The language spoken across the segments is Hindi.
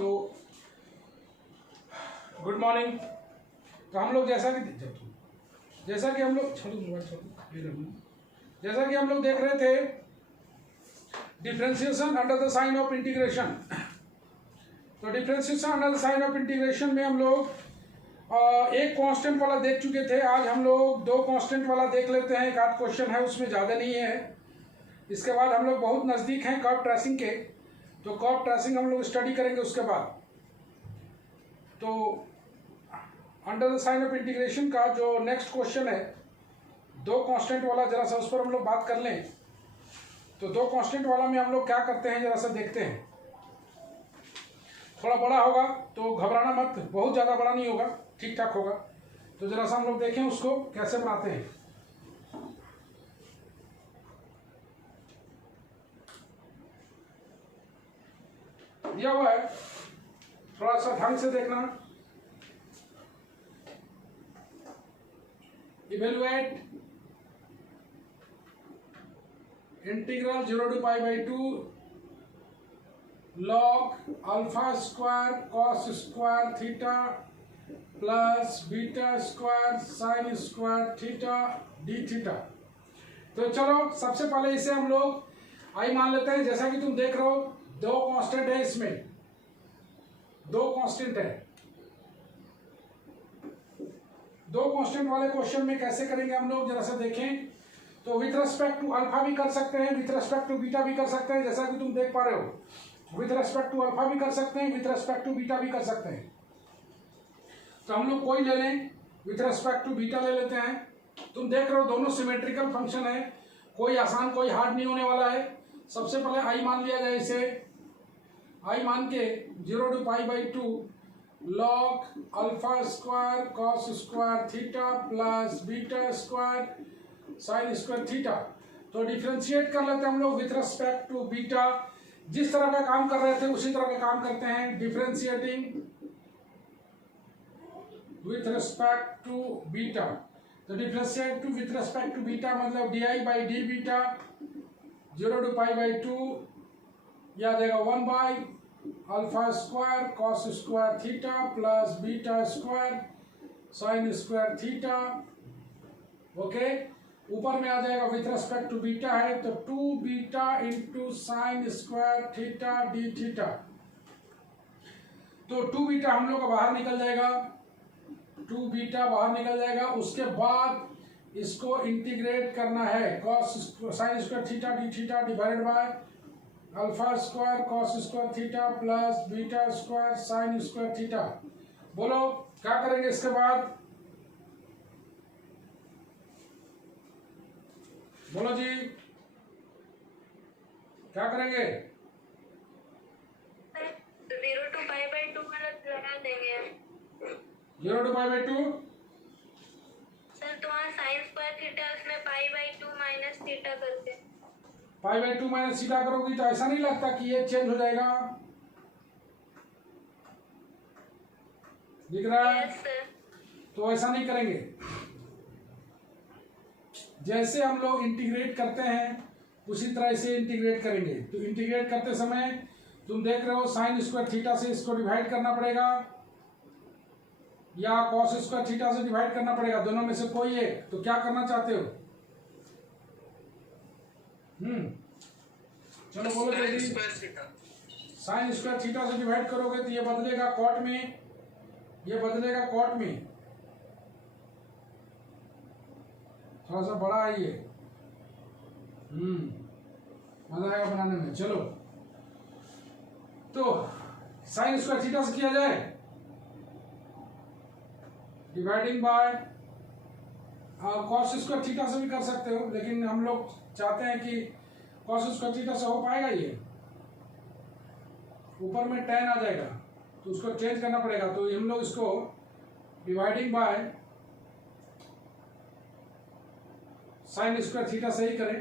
तो गुड मॉर्निंग। तो हम लोग जैसा कि हम लोग देख रहे थे differentiation under the sign of integration. तो differentiation under the sign of integration में हम लोग एक कांस्टेंट वाला देख चुके थे। आज हम लोग दो कांस्टेंट वाला देख लेते हैं। एक आध क्वेश्चन है, उसमें ज़्यादा नहीं है। इसके बाद हम लोग बहुत नज़दीक हैं कर्व ट्रेसिंग के, तो कर्व ट्रेसिंग हम लोग स्टडी करेंगे उसके बाद। तो under the sign of integration का जो नेक्स्ट क्वेश्चन है दो कांस्टेंट वाला, जरा सा उस पर हम लोग बात कर लें। तो दो कांस्टेंट वाला में हम लोग क्या करते हैं जरा सा देखते हैं। थोड़ा बड़ा होगा तो घबराना मत, बहुत ज़्यादा बड़ा नहीं होगा, ठीक ठाक होगा। तो जरा सा हम लोग देखें उसको कैसे बनाते हैं। दिया हुआ है, थोड़ा सा ढंग से देखना। Evaluate integral 0 to pi by 2 log alpha square cos square theta plus beta square sine square theta D theta. तो चलो सबसे पहले इसे हम लोग आई मान लेते हैं। जैसा कि तुम देख रहे हो दो कांस्टेंट है, इसमें दो कांस्टेंट है। दो कांस्टेंट वाले क्वेश्चन में कैसे करेंगे हम लोग जरा सा देखें। तो विथ रेस्पेक्ट टू अल्फा भी कर सकते हैं, विथ रेस्पेक्ट टू बीटा भी कर सकते हैं। जैसा कि तुम देख पा रहे हो विथ रेस्पेक्ट टू अल्फा भी कर सकते हैं, विथ रेस्पेक्ट टू बीटा भी कर सकते हैं। तो हम लोग कोई ले लें, विथ रेस्पेक्ट टू बीटा ले लेते हैं। तुम देख रहे हो दोनों सिमेट्रिकल फंक्शन है, कोई आसान कोई हार्ड नहीं होने वाला है। सबसे पहले आई मान लिया जाए इसे। आई मान के 0 to pi by 2 log alpha square cos square theta plus beta square sine square theta. तो डिफ्रेंशिएट कर लेते हैं हम लोग विथ रेस्पेक्ट टू बीटा। जिस तरह का काम कर रहे थे उसी तरह का काम करते हैं। Differentiating with respect to beta. तो differentiate to with respect to beta मतलब D I by D beta 0 to pi by 2 या देगा 1 by alpha square cos square theta plus beta square sine square theta. Okay, ऊपर में आ जाएगा विथ रेस्पेक्ट टू बीटा है तो 2 beta into sine square theta D theta. तो 2 बीटा हम लोग का बाहर निकल जाएगा, 2 बीटा बाहर निकल जाएगा। उसके बाद इसको इंटीग्रेट करना है, cos sine square theta D theta divided by alpha square cos square theta plus beta square sine square theta. बोलो क्या करेंगे इसके बाद, बोलो जी क्या करेंगे। 0 to पाई बाई 2 मतलब लगा देंगे। 0 to पाई बाई 2 सर तो वहाँ साइन स्क्वायर थीटा उसमें पाई बाई 2 माइनस थीटा करके पाई बाई 2 माइनस थीटा करोगी तो ऐसा नहीं लगता कि ये चेंज हो जाएगा, दिख रहा है। Yes sir. तो ऐसा नहीं करेंगे। जैसे हम लोग इंटीग्रेट करते हैं उसी तरह से इंटीग्रेट करेंगे। तो इंटीग्रेट करते समय तुम देख रहे हो साइन स्क्वायर थीटा से इसको डिवाइड करना पड़ेगा या कॉस स्क्वायर थीटा से डिवाइड करना पड़ेगा, दोनों में से कोई एक। तो क्या करना चाहते हो? चलो बोलो जल्दी। साइन स्क्वायर थीटा से डिवाइड करोगे तो ये बदलेगा कॉट में, ये बदलेगा कॉट में। थोड़ा सा बड़ा है ये, मजा आएगा बनाने में। चलो तो साइन स्क्वायर थीटा से किया जाए dividing by cos square theta से भी कर सकते हो, लेकिन हम लोग चाहते हैं कि कॉस स्क्वायर थीटा से हो पाएगा ये, ऊपर में tan आ जाएगा तो उसको चेंज करना पड़ेगा। तो हम लोग इसको dividing by sine square theta से ही करें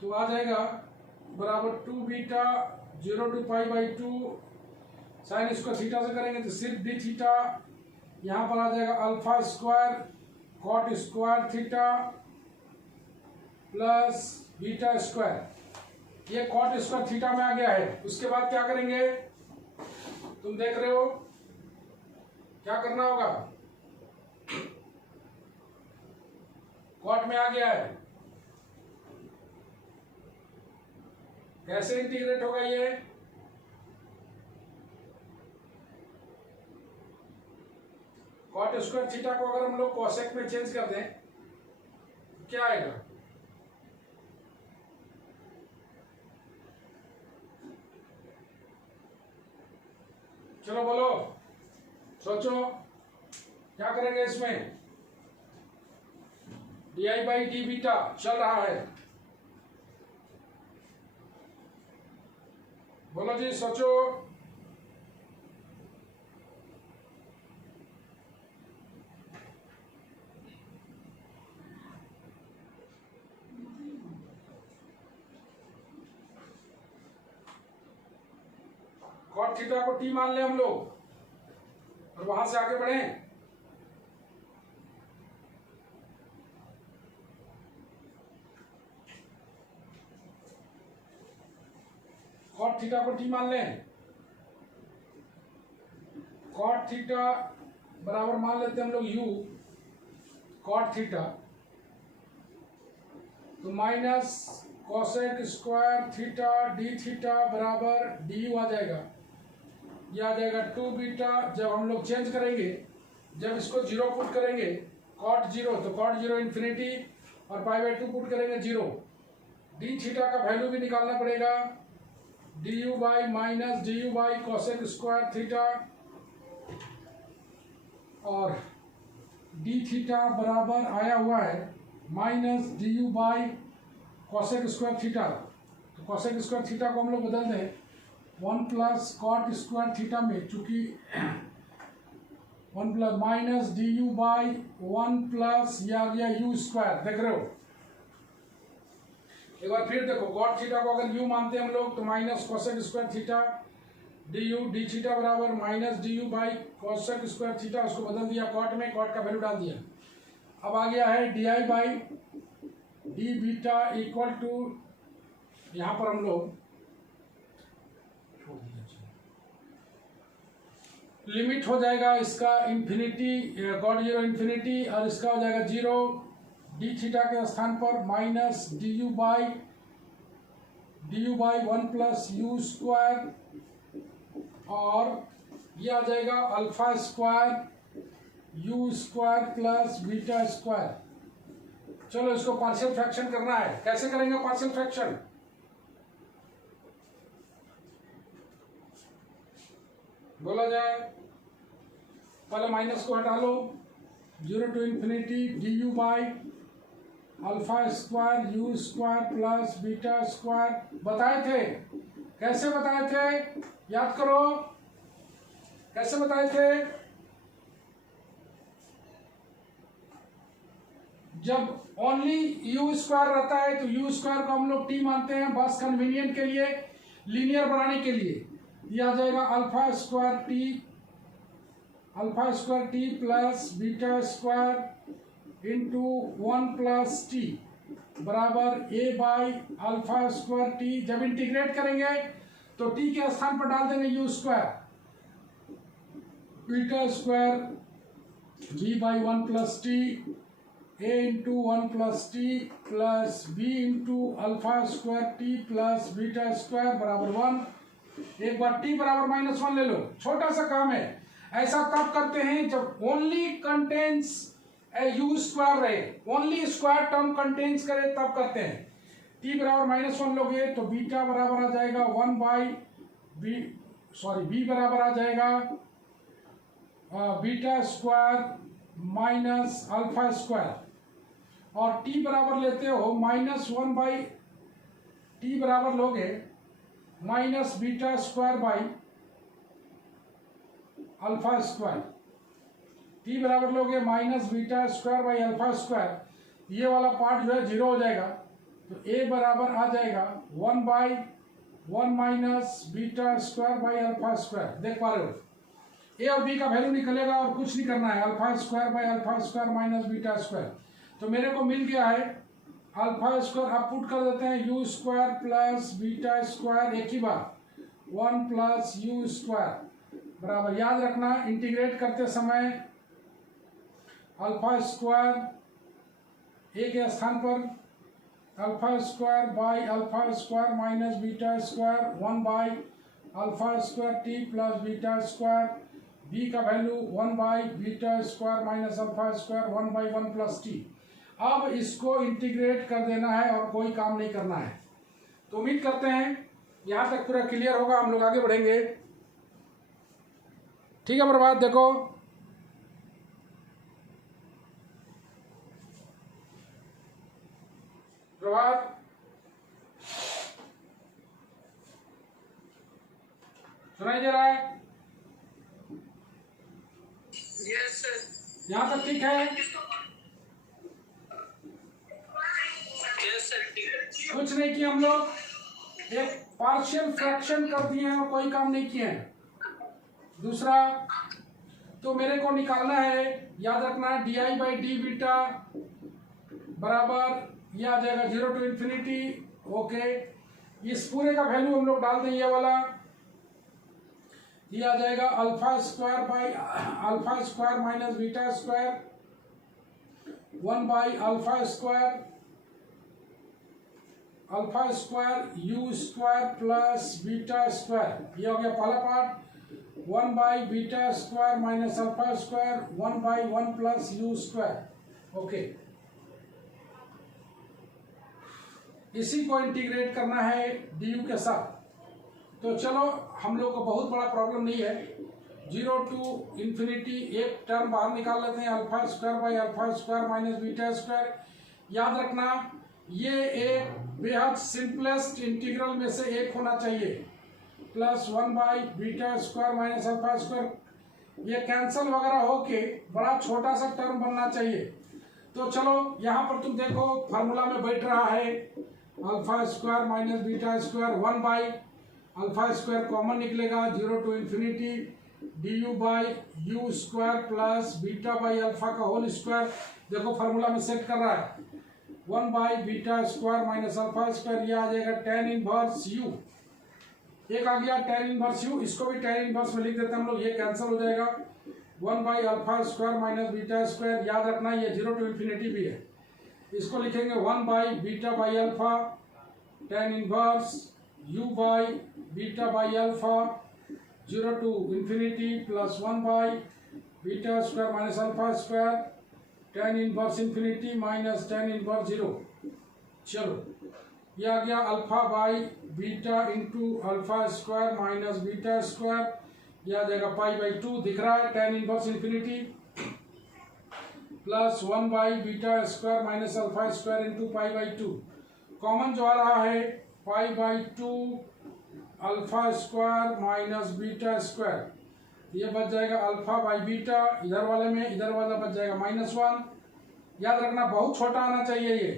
तो आ जाएगा बराबर 2 beta 0 to pi by 2 sign square theta से करेंगे तो सिर्फ डी थीटा। यहाँ पर आ जाएगा alpha square cot square theta plus beta square. ये कॉट स्क्वायर थीटा में आ गया है। उसके बाद क्या करेंगे, तुम देख रहे हो क्या करना होगा, कॉट में आ गया है, कैसे इंटीग्रेट होगा ये, कॉट स्क्वायर थीटा को अगर हम लोग कोसेक में चेंज कर दें तो क्या आएगा, चलो बोलो, सोचो क्या करेंगे इसमें, डी बाई डी बीटा चल रहा है, बोलो जी सोचो, कॉट थीटा को टी मान ले हम लोग और वहां से आगे बढ़े। कॉट थीटा को टी मान लें, कॉट थीटा बराबर मान लेते हैं हम लोग यू कॉट थीटा, तो minus cosec square theta D theta बराबर डी यू आ जाएगा। ये आ जाएगा 2 बीटा, जब हम लोग चेंज करेंगे, जब इसको जीरो पुट करेंगे कॉट जीरो, तो कॉट जीरो इन्फिनिटी और पाई बाई 2 पुट करेंगे जीरो, डी थीटा का वैल्यू भी निकालना पड़ेगा, D U by minus D U by cosec square theta, और डी थीटा बराबर आया हुआ है minus D U by cosec square theta. तो कोसेक स्क्वायर थीटा को हम लोग बदल दें 1 प्लस कॉट स्क्वायर थीटा में, चूंकि 1 plus minus D U by 1 plus ये आ गया यू स्क्वायर, देख रहे हो। एक बार फिर देखो, कॉट थीटा को अगर यू मानते हैं हम लोग तो minus cosec square theta D theta बराबर minus D U by cosec square theta, उसको बदल दिया कॉट में, कॉट का वैल्यू डाल दिया। अब आ गया है D I by D beta equal to, यहां पर हम लोग लिमिट हो जाएगा इसका इन्फिनिटी, कॉट जीरो इन्फिनिटी, और इसका हो जाएगा जीरो, डी थीटा के स्थान पर minus D U by 1 plus you square, और ये आ जाएगा alpha square U square plus beta square. चलो इसको पार्शियल फ्रैक्शन करना है, कैसे करेंगे पार्शियल फ्रैक्शन, बोला जाए, पहले माइनस को हटा लो, 0 to infinity D U by alpha square U square plus beta square, बताए थे, कैसे बताए थे, याद करो कैसे बताए थे, जब ओनली यू स्क्वायर रहता है तो यू स्क्वायर को हम लोग टी मानते हैं, बस कन्वीनियंट के लिए, लीनियर बनाने के लिए। ये आ जाएगा alpha square T plus beta square into 1 plus T बराबर A by alpha square T. जब इंटीग्रेट करेंगे तो टी के स्थान पर डाल देंगे U square, beta square B by 1 plus T A into 1 plus T plus B into alpha square T plus beta square बराबर 1। एक बार टी बराबर -1 ले लो, छोटा सा काम है, ऐसा तब करते हैं जब ओनली कंटेन्स यू स्क्वायर रहे, ओनली स्क्वायर टर्म कंटेन्स करे तब करते हैं। टी बराबर -1 लोगे तो बीटा बराबर आ जाएगा 1 बाई बी बराबर आ जाएगा beta square minus alpha square, और टी बराबर लेते हो -1 बाई टी बराबर लोगे minus beta square by alpha square, T बराबर लोगे minus beta square by alpha square, ये वाला पार्ट जो है 0 हो जाएगा, तो ए बराबर आ जाएगा 1 by 1 minus beta square by alpha square. देख पा रहे हो, ए और बी का वैल्यू निकलेगा और कुछ नहीं करना है, alpha square by alpha square minus beta square. तो मेरे को मिल गया है अल्फा स्क्वायर अब पुट कर देते हैं you square plus beta square एक ही बार 1 प्लस यू स्क्वायर बराबर, याद रखना इंटीग्रेट करते समय अल्फा स्क्वायर ए के स्थान पर alpha square by alpha square minus beta square 1 by alpha square T plus beta square, B का value 1 by beta square minus alpha square 1 by 1 plus T. अब इसको इंटीग्रेट कर देना है और कोई काम नहीं करना है। तो उम्मीद करते हैं यहाँ तक पूरा क्लियर होगा, हम लोग आगे बढ़ेंगे। ठीक है प्रभात, देखो प्रभात, सुनाई दे रहा है? Yes sir. यहाँ तक ठीक है? यस सर, ठीक है। कुछ नहीं किया हम लोग, एक पार्शियल फ्रैक्शन कर दिए हैं और कोई काम नहीं किए हैं। दूसरा तो मेरे को निकालना है, याद रखना D I by D beta बराबर ये आ जाएगा 0 टू इन्फिनिटी। ओके, इस पूरे का वैल्यू हम लोग डाल दें, ये वाला ये आ जाएगा alpha square by alpha square minus beta square 1 by alpha square U square plus beta square, ये हो गया पहला part. 1 by beta square minus alpha square 1 by 1 plus you square. Okay, इसी को इंटीग्रेट करना है डी यू के साथ। तो चलो, हम लोग को बहुत बड़ा प्रॉब्लम नहीं है। 0 टू इन्फिनिटी एक टर्म बाहर निकाल लेते हैं, alpha square by alpha square minus beta square. याद रखना ये एक बेहद सिंपलेस्ट इंटीग्रल में से एक होना चाहिए, plus 1 by beta square minus alpha square. ये कैंसल वगैरह होके बड़ा छोटा सा टर्म बनना चाहिए। तो चलो यहाँ पर तुम देखो फार्मूला में बैठ रहा है alpha square minus beta square 1 by alpha square common निकलेगा 0 to infinity D U by U square plus beta by alpha का होल स्क्वायर। देखो फार्मूला में सेट कर रहा है 1 by beta square minus alpha square, यह आ जाएगा tan इनवर्स यू। एक आ गया tan इनवर्स यू, इसको भी tan इनवर्स में लिख देते हैं हम लोग, ये कैंसिल हो जाएगा। 1 by alpha square minus beta square, याद रखना ये 0 टू इन्फिनिटी भी है, इसको लिखेंगे 1 by beta by alpha tan inverse u by beta by alpha 0 to infinity plus 1 by beta square minus alpha square tan inverse infinity minus tan inverse 0। चलो ये आ गया alpha by beta into alpha square minus beta square, यह आ जाएगा पाई बाई 2 दिख रहा है tan inverse infinity plus 1 by beta square minus alpha square into pi by 2। Common जो आ रहा है pi by 2 alpha square minus beta square, ये बच जाएगा अल्फा बाई बीटा, इधर वाले में इधर वाला बच जाएगा -1। याद रखना बहुत छोटा आना चाहिए ये,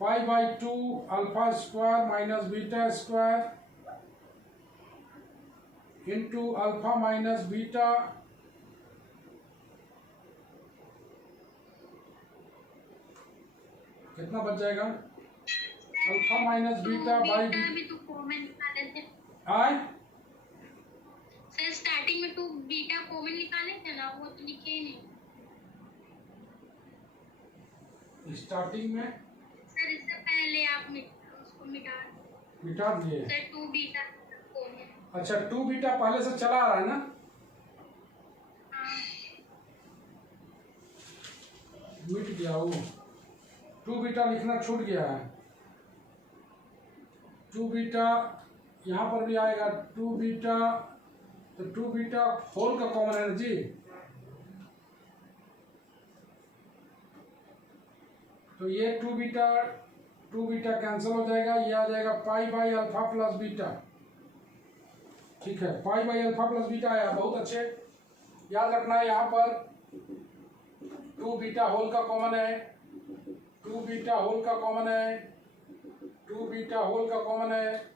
पाई by 2 alpha square minus beta square into alpha minus beta कितना बच जाएगा अल्फा माइनस बीटा बाई भी तो कॉमन निकाले थे आए सर, स्टार्टिंग में 2 बीटा कॉमन निकाले थे ना, वो तो लिखे ही नहीं स्टार्टिंग में। सर, इससे पहले आप उसको मिटा दिए सर 2 बीटा कॉमन। अच्छा 2 बीटा पहले से चला आ रहा है ना, हाँ मिट गया वो 2 बीटा लिखना छूट गया है। 2 बीटा यहाँ पर भी आएगा 2 बीटा, तो 2 बीटा होल का कॉमन है जी, तो ये 2 बीटा कैंसिल हो जाएगा, ये आ जाएगा pi by alpha plus beta. ठीक है, pi by alpha plus beta आया, बहुत अच्छे। याद रखना है यहाँ पर 2 बीटा होल का कॉमन है, 2 बीटा होल का कॉमन है, 2 बीटा होल का कॉमन है,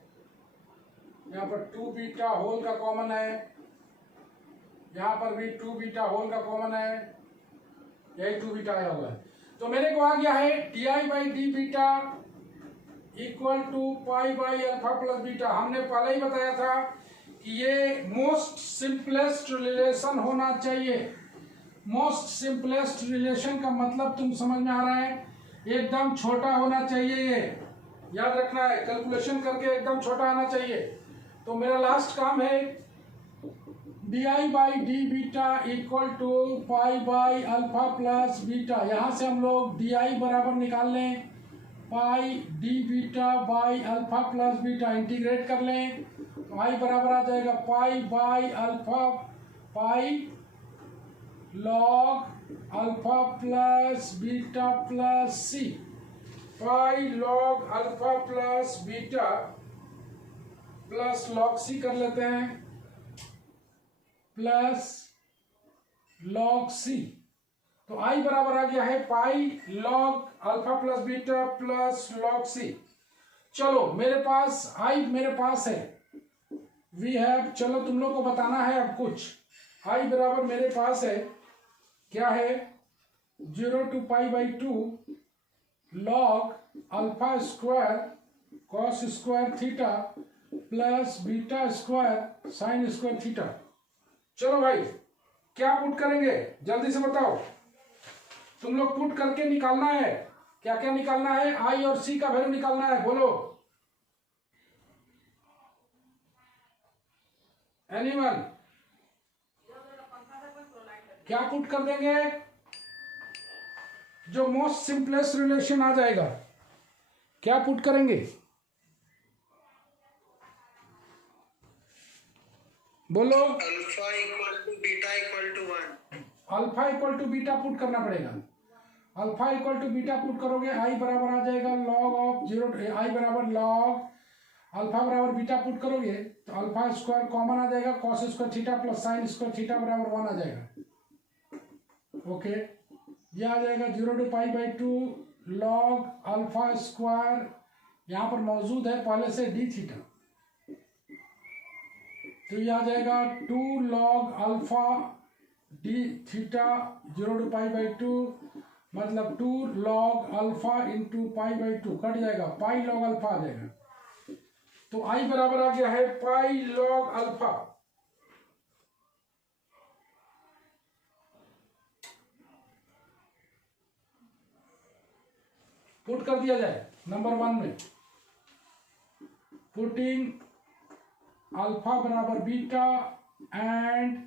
यहाँ पर 2 बीटा होल का कॉमन है, यहाँ पर भी 2 बीटा होल का कॉमन है, यही 2 बीटा आया हुआ है। तो मेरे को आ गया है di/d beta equal to pi by alpha plus beta. हमने पहले ही बताया था कि ये मोस्ट सिंपलेस्ट रिलेशन होना चाहिए। मोस्ट सिंपलेस्ट रिलेशन का मतलब तुम समझ में आ रहा है, एकदम छोटा होना चाहिए। ये याद रखना है, कैलकुलेशन करके एकदम छोटा आना चाहिए। तो मेरा लास्ट काम है di/d beta equal to pi by alpha plus beta. यहाँ से हम लोग di बराबर निकाल लें pi D beta by alpha plus beta, integrate कर लें तो i बराबर आ जाएगा pi by alpha pi log alpha plus beta plus C. Pi log alpha plus beta plus log C कर लेते हैं प्लस लॉग सी। तो i बराबर आ गया है pi log alpha plus beta plus log C. चलो मेरे पास है वी हैव, चलो तुम लोग को बताना है अब कुछ। i बराबर मेरे पास है क्या है 0 to pi by 2 log alpha square cos square theta plus beta square sine square theta. चलो भाई क्या पुट करेंगे जल्दी से बताओ, तुम लोग पुट करके निकालना है। क्या क्या निकालना है? आई और सी का वैल्यू निकालना है, बोलो एनीवन। क्या पुट कर देंगे? जो मोस्ट सिंपलेस्ट रिलेशन आ जाएगा क्या पुट करेंगे? बोलो। Alpha equal to beta equal to 1। Alpha equal to beta put करना पड़ेगा। Alpha equal to beta put करोगे आई बराबर आ जाएगा लॉग ऑफ 0, आई बराबर लॉग अल्फा बराबर बीटा पुट करोगे तो अल्फा स्क्वायर कॉमन आ जाएगा cos square theta plus sign square theta बराबर 1 आ जाएगा। ओके, ये आ जाएगा 0 to pi by 2 log alpha square, यहाँ पर मौजूद है पहले से डी थीटा, तो ये आ जाएगा 2 log alpha D theta 0 to pi by 2, मतलब 2 log alpha into pi by 2 cut जाएगा, पाई लॉग अल्फा आ जाएगा। तो आई बराबर आ गया है पाई लॉग अल्फा। पुट कर दिया जाए नंबर 1 में, पुटिंग अल्फा बराबर बीटा एंड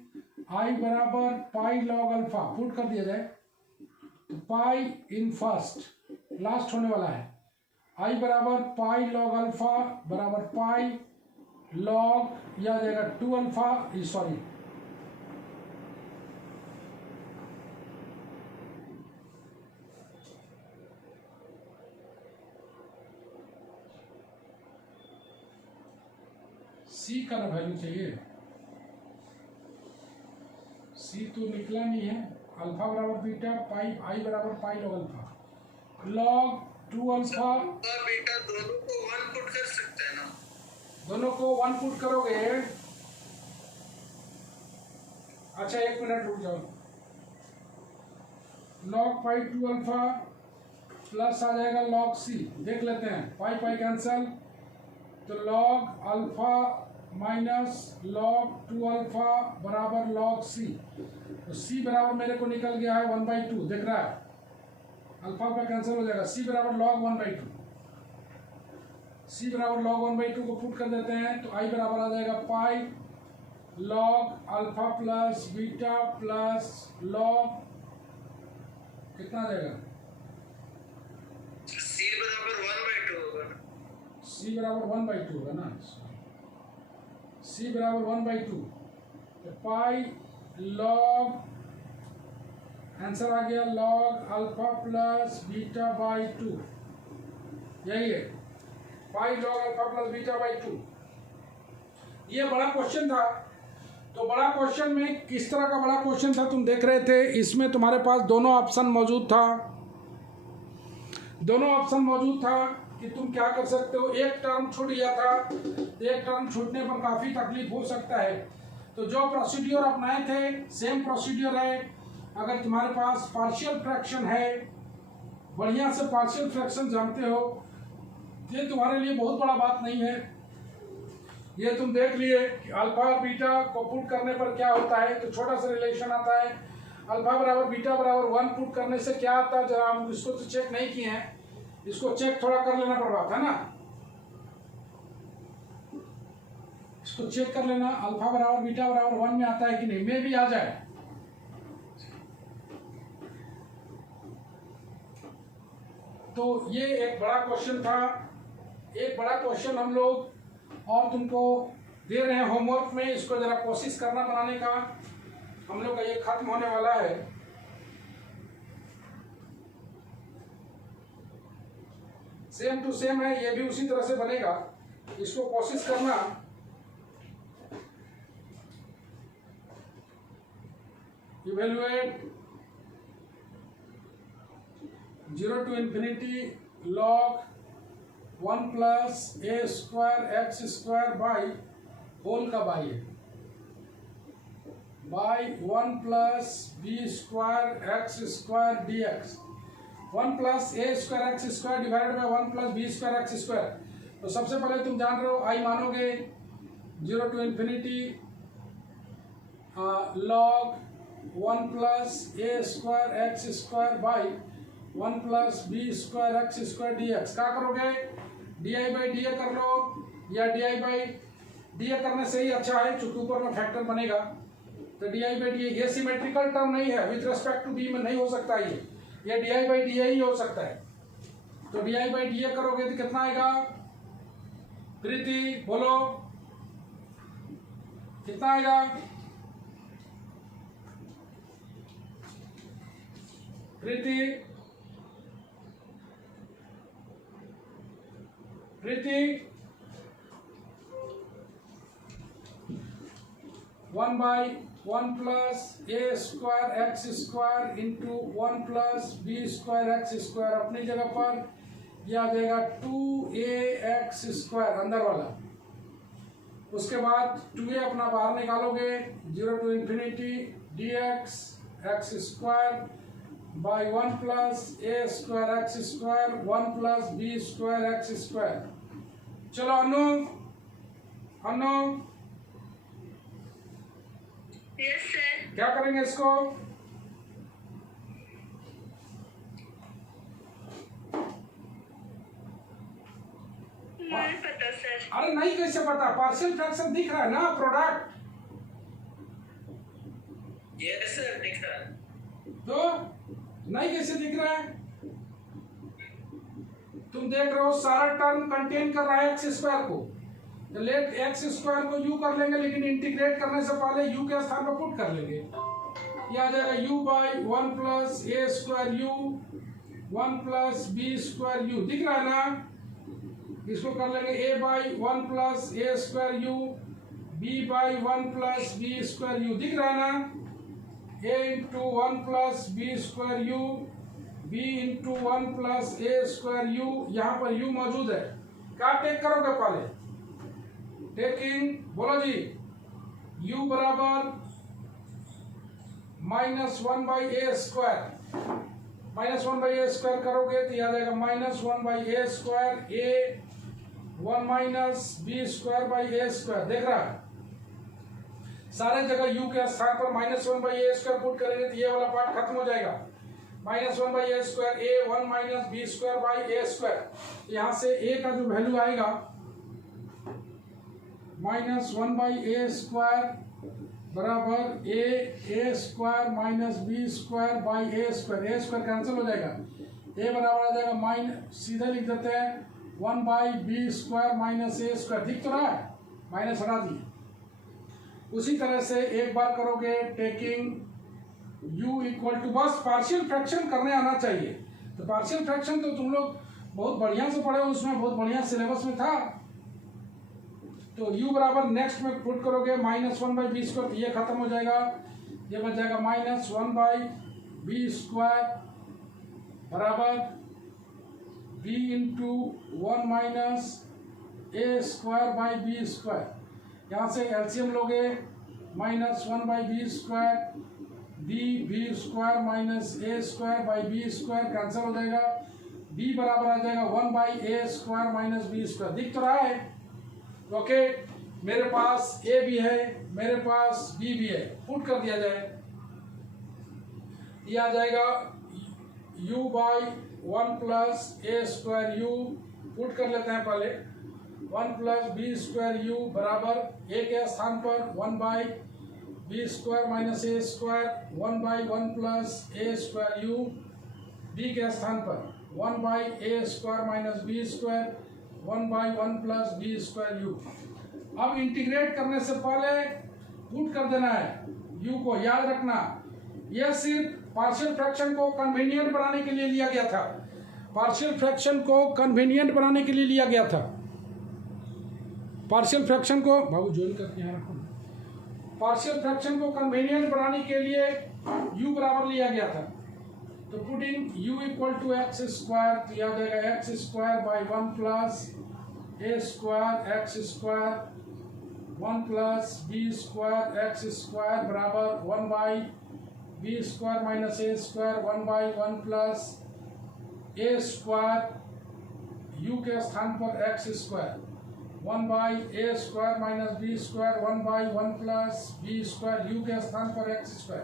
आई बराबर पाई लॉग अल्फा, पुट कर दिया जाए तो पाई इन फर्स्ट लास्ट होने वाला है, आई बराबर पाई लॉग अल्फा बराबर पाई लॉग, यह आ जाएगा 2 अल्फा, सॉरी सी का ना वैल्यू चाहिए, सी तो निकला नहीं है। अल्फा बराबर बीटा पाई आई बराबर पाई log alpha log 2 alpha beta दोनों को 1 पुट कर सकते हैं ना? दोनों को 1 पुट करोगे। अच्छा 1 मिनट रुक जाओ, लॉग पाई 2 अल्फा प्लस आ जाएगा लॉग सी, देख लेते हैं पाई पाई कैंसल, तो log alpha minus log 2 alpha बराबर लॉग सी, तो सी बराबर मेरे को निकल गया है 1/2, देख रहा है अल्फा का कैंसिल हो जाएगा, सी बराबर लॉग 1/2, सी बराबर लॉग 1/2 को पुट कर देते हैं तो आई बराबर आ जाएगा पाई log alpha plus beta plus log, कितना आ जाएगा? सी बराबर 1/2 होगा ना? सी बराबर 1/2 होगा ना, सी बराबर 1/2, तो पाई लॉग, आंसर आ गया log alpha plus beta by 2, यही है pi log alpha plus beta by 2। ये बड़ा क्वेश्चन था, तो बड़ा क्वेश्चन में किस तरह का बड़ा क्वेश्चन था तुम देख रहे थे, इसमें तुम्हारे पास दोनों ऑप्शन मौजूद था, दोनों ऑप्शन मौजूद था कि तुम क्या कर सकते हो। एक टर्म छूट गया था, एक टर्म छूटने पर काफ़ी तकलीफ हो सकता है, तो जो प्रोसीड्योर अपनाए थे सेम प्रोसीड्योर है। अगर तुम्हारे पास पार्शियल फ्रैक्शन है बढ़िया से पार्शियल फ्रैक्शन जानते हो, ये तुम्हारे लिए बहुत बड़ा बात नहीं है। ये तुम देख लिए कि अल्फा और बीटा को पुट करने पर क्या होता है, तो छोटा सा रिलेशन आता है, अल्फा बराबर बीटा बराबर 1 पुट करने से क्या आता है, जरा हम इसको तो चेक नहीं किए हैं, इसको चेक थोड़ा कर लेना पड़ रहा था ना, इसको चेक कर लेना, अल्फा बराबर बीटा बराबर 1 में आता है कि नहीं, में भी आ जाए। तो ये एक बड़ा क्वेश्चन था, एक बड़ा क्वेश्चन हम लोग और तुमको दे रहे हैं होमवर्क में, इसको जरा कोशिश करना बनाने का। हम लोग का ये खत्म होने वाला है। सेम टू सेम है, ये भी उसी तरह से बनेगा, इसको कोशिश करना। Evaluate 0 to infinity log 1 plus a square x square by whole का बाई है, by 1 plus b square x square dx, 1 plus a square x square divided by 1 plus b square x square। तो सबसे पहले तुम जान रहे हो आई मानोगे 0 to infinity log 1 plus a square x square by 1 plus b square x square dx। क्या करोगे, di by dA कर लो, या di by dA करने से ही अच्छा है क्योंकि ऊपर में फैक्टर बनेगा। तो di by dA ये सिमेट्रिकल टर्म नहीं है, विथ रेस्पेक्ट टू b में नहीं हो सकता, ये di by dA ही हो सकता है। तो di by dA करोगे तो कितना आएगा, प्रीति बोलो कितना आएगा, प्रीति प्रीति 1 by 1 plus a square x square into 1 plus b square x square अपनी जगह पर यह आ जाएगा 2ax square अंदर वाला। उसके बाद 2a अपना बाहर निकालोगे, 0 to infinity dx x square by 1 plus a square x square 1 plus b square x square। चलो अनु, अनु यस सर। क्या करेंगे इसको, नहीं पता सर। अरे नहीं कैसे पता, पार्शियल फ्रैक्शन दिख रहा है ना, प्रोडक्ट यस सर दिख रहा है। तो नहीं कैसे दिख रहा है, तुम देख रहे हो सारा टर्म कंटेन कर रहा है एक्स स्क्वायर को, तो लेट एक्स स्क्वायर को यू कर लेंगे, लेकिन इंटीग्रेट करने से पहले यू के स्थान पर पुट कर लेंगे, ये आ जाएगा U by 1 plus A square U 1 plus B square U, दिख रहा है ना, इसको कर लेंगे a by 1 plus A square U b by 1 plus B square U, दिख रहा है ना, a into 1 plus B square U b into 1 plus A square U, यहाँ पर u मौजूद है, क्या टेक करोगे पहले, टेकिंग बोलो जी, u बराबर -1 by A square, -1 by A square करोगे तो याद आएगा -1 by A square A 1 minus B square by A square, देख रहा है सारे जगह u के स्थान पर -1 बाई ए स्क्वायर पुट करेंगे तो ये वाला पार्ट खत्म हो जाएगा, -1 by A square A 1 minus B square by A square, यहाँ से a का जो वैल्यू आएगा -1 बाई ए स्क्वायर बराबर A square minus B square by A square cancel हो जाएगा, a बराबर आ जाएगा माइनस, सीधे लिख देते हैं 1 by B square minus A square, दिख तो रहा है, माइनस हटा दिए। उसी तरह से एक बार करोगे टेकिंग u इक्वल टू, बस पार्शियल फ्रैक्शन करने आना चाहिए, तो पार्शियल फ्रैक्शन तो तुम लोग बहुत बढ़िया से पढ़े हो, उसमें बहुत बढ़िया सिलेबस में था, तो u बराबर नेक्स्ट में पुट करोगे -1 बाई बी स्क्वायर, ये खत्म हो जाएगा, ये बच जाएगा -1 बाई बी स्क्वायर बराबर b into 1 minus A square by B square, यहाँ से एलसीएम लोगे -1 by B square B square minus A square by B square cancel हो जाएगा, बी बराबर आ जाएगा 1/a² माइनस बी स्क्वायर। दिख तो रहा है? ओके, मेरे पास ए भी है, मेरे पास बी भी है, पुट कर दिया जाए, ये आ जाएगा u/1 + a² u, पुट कर लेते हैं पहले, 1 + b² u बराबर a के स्थान पर 1/b² minus a² 1/1 + a² u, b के स्थान पर 1/a² minus b² 1/1 + b² u। अब इंटीग्रेट करने से पहले पुट कर देना है u को, याद रखना यह सिर्फ पार्शियल फ्रैक्शन को कन्वीनियंट बनाने के लिए लिया गया था, पार्शियल फ्रैक्शन को कन्वीनियंट बनाने के लिए लिया गया था, पार्शियल फ्रैक्शन को बाबू ज्वाइन करके यहाँ रखो, पार्शियल फ्रैक्शन को कन्वीनियंट बनाने के लिए u बराबर लिया गया था। तो पुटिंग u = x², तो यह आ जाएगा x² by 1 + a² x² 1 + b² x² बराबर 1/b² minus a² 1/1 + a² u के स्थान पर x² 1/a² minus b² 1/1 + b² u के स्थान पर x²।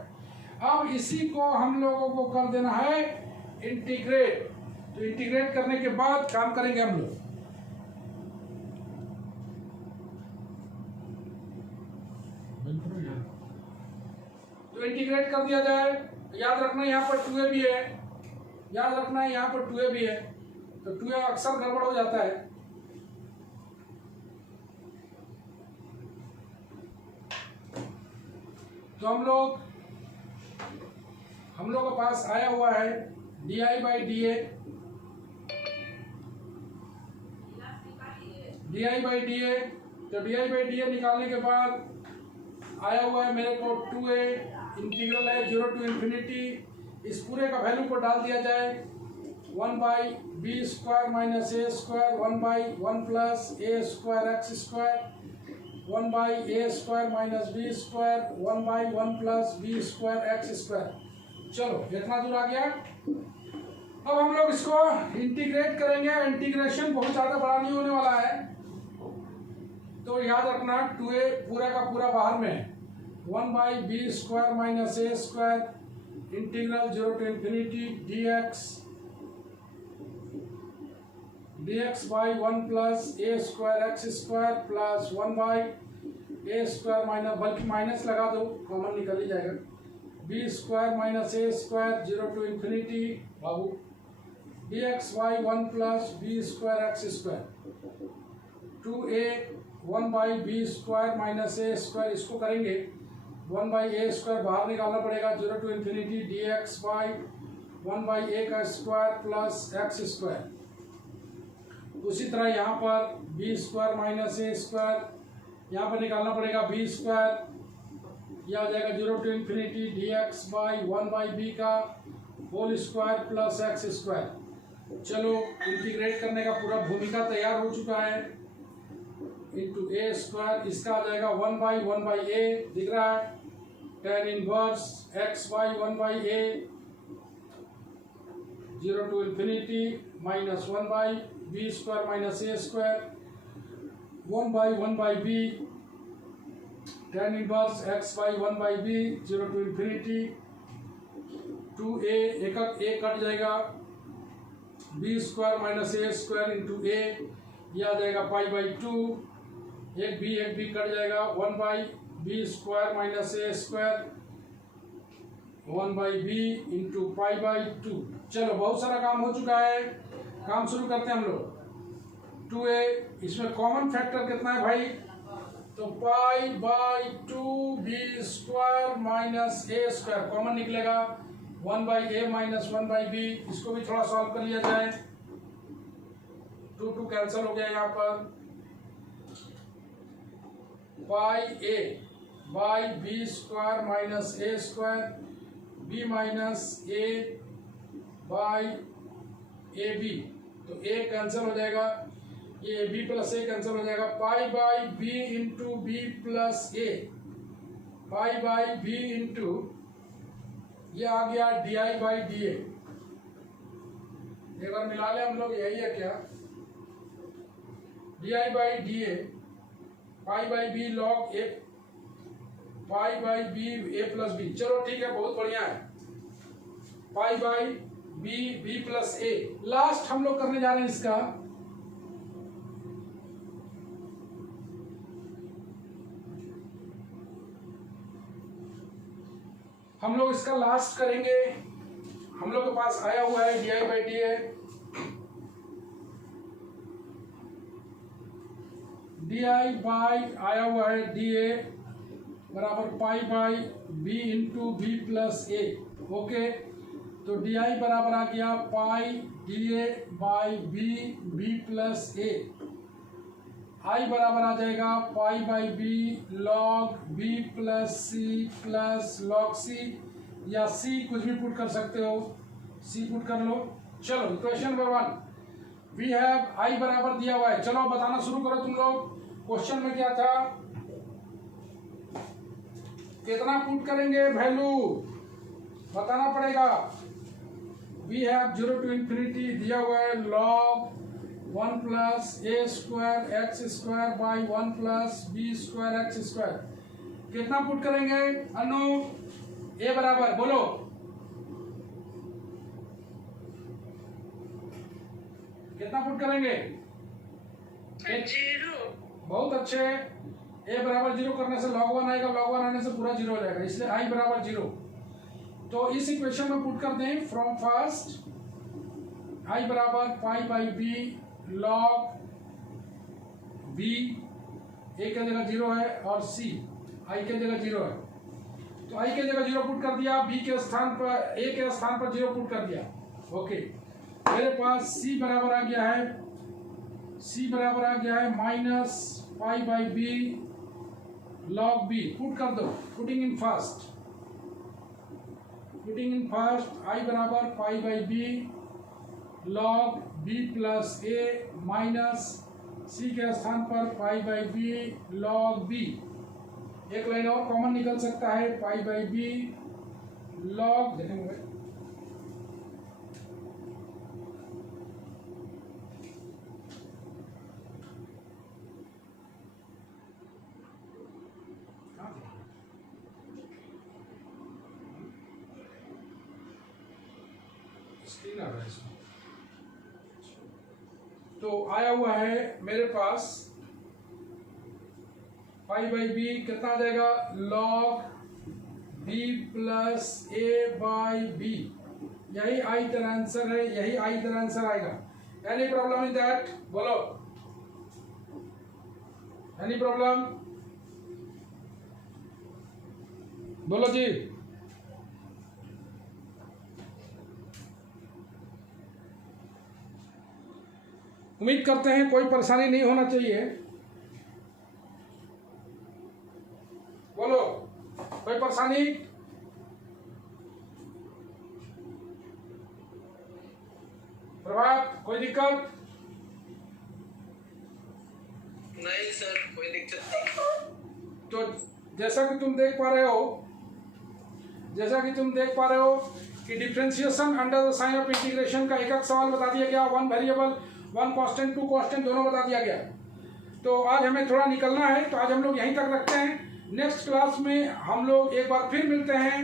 अब इसी को हम लोगों को कर देना है इंटीग्रेट। तो इंटीग्रेट करने के बाद काम करेंगे हम लोग, तो इंटीग्रेट कर दिया जाए। याद रखना यहाँ पर 2a भी है, याद रखना है यहाँ पर 2a भी है, तो 2a अक्सर गड़बड़ हो जाता है। तो हम लोग के पास आया हुआ है di/dA, di/dA। तो di/dA निकालने के बाद आया हुआ है मेरे को 2a, इंटीग्रल है 0 to infinity, इस पूरे का वैल्यू को डाल दिया जाए 1/b² minus a² 1/1 + a² x² 1/a² minus b² 1/1 + b² x²। चलो इतना दूर आ गया। अब हम लोग इसको इंटीग्रेट करेंगे, इंटीग्रेशन बहुत ज़्यादा बड़ा नहीं होने वाला है, तो याद रखना 2a पूरा का पूरा बाहर में है, 1/b² minus a² integral 0 to infinity dx by 1 + a² x² plus 1/a² minus, बल्कि माइनस लगा दो, कॉमन निकल ही जाएगा, b² minus a² 0 to infinity Babu dx by 1 + b² x²। 2a 1/b² minus a², इसको करेंगे 1/a² बाहर निकालना पड़ेगा, 0 to infinity dx by 1/a² plus x²। उसी तरह यहाँ पर b² माइनस a², यहाँ पर निकालना पड़ेगा b², यह आ जाएगा 0 to infinity dx by 1/b का होल स्क्वायर प्लस x²। चलो इंटीग्रेट करने का पूरा भूमिका तैयार हो चुका है, इंटू a², इसका आ जाएगा 1/1/a, दिख रहा है, tan inverse x/1/a 0 to infinity minus 1/b² minus a² 1/1/b tan inverse x/1/b 0 to infinity 2a, एक कट जाएगा, b² minus a² into a, यह आ जाएगा π/2, एक b कट जाएगा, 1/b² minus a² 1/b into π/2। चलो बहुत सारा काम हो चुका है, काम शुरू करते हैं हम लोग। 2a, इसमें कॉमन फैक्टर कितना है भाई, तो π/2 b² माइनस a² कॉमन निकलेगा, 1/a माइनस 1/b, इसको भी थोड़ा सॉल्व कर लिया जाए, 2 कैंसिल हो गया यहाँ पर, πa by b² minus a², b minus a by ab, तो a कैंसिल हो जाएगा, ये b प्लस a कैंसिल हो जाएगा, π/b into b plus a, π/b into ये आ गया D I by D A. एक बार मिला ले हम लोग, यही है क्या, D I by D A pi by B log A pi by B A plus B. चलो ठीक है, बहुत बढ़िया है, pi by B B plus A. Last हम लोग करने जा रहे हैं इसका, हम लोग इसका लास्ट करेंगे। हम लोग के पास आया हुआ है D I by D A, D I by आया हुआ है डी ए बराबर pi by B into B plus A. Okay, तो डी आई बराबर आ गया pi D A by B B plus A. I बराबर आ जाएगा pi by B log B plus C plus log C, या सी कुछ भी पुट कर सकते हो, सी पुट कर लो। चलो equation number 1 we have I बराबर दिया हुआ है। चलो बताना शुरू करो तुम लोग। क्वेश्चन में क्या था, कितना पुट करेंगे वैल्यू बताना पड़ेगा। वी हैव 0 to infinity दिया हुआ है log 1 plus A square X square by 1 plus B square X square. कितना पुट करेंगे अनु? ए बराबर बोलो, कितना पुट करेंगे? 0। बहुत अच्छे। ए बराबर 0 करने से log 1 आएगा, log 1 आने से पूरा 0 हो जाएगा, इसलिए आई बराबर 0। तो इस इक्वेशन में पुट कर दें फ्रॉम फर्स्ट आई बराबर pi by B log B, A के जगह 0 है और सी आई के जगह 0 है, तो आई के जगह 0 पुट कर दिया, बी के स्थान पर ए के स्थान पर 0 पुट कर दिया। ओके, मेरे पास सी बराबर आ गया है, सी बराबर आ गया है minus pi by B log B. Put कर दो, putting in first, putting in first I बराबर pi by B log B plus A minus C के स्थान पर pi by B log B. एक लाइन और कॉमन निकल सकता है, पाई बाई बी लॉग, देखेंगे स्क्रीन आ रहा है इसमें। तो आया हुआ है मेरे पास पाई बाई बी कितना आ जाएगा, log B plus A by B. यही आई तेरा आंसर है, यही आई तेरा आंसर आएगा। Any problem in that? बोलो, एनी प्रॉब्लम? बोलो जी। उम्मीद करते हैं कोई परेशानी नहीं होना चाहिए। बोलो, कोई परेशानी? प्रभात, कोई दिक्कत? नहीं सर, कोई दिक्कत नहीं। तो जैसा कि तुम देख पा रहे हो कि differentiation under the sign of integration का एक सवाल बता दिया गया, 1 वेरिएबल 1 कांस्टेंट 2 कांस्टेंट दोनों बता दिया गया। तो आज हमें थोड़ा निकलना है, तो आज हम लोग यहीं तक रखते हैं। नेक्स्ट क्लास में हम लोग एक बार फिर मिलते हैं।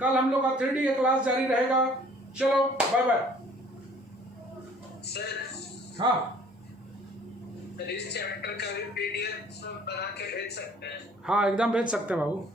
कल हम लोग का 3D का क्लास जारी रहेगा। चलो बाय बाय। सर, हाँ, इस चैप्टर का भी PDF बना के भेज सकते हैं? हाँ एकदम भेज सकते हैं बाबू।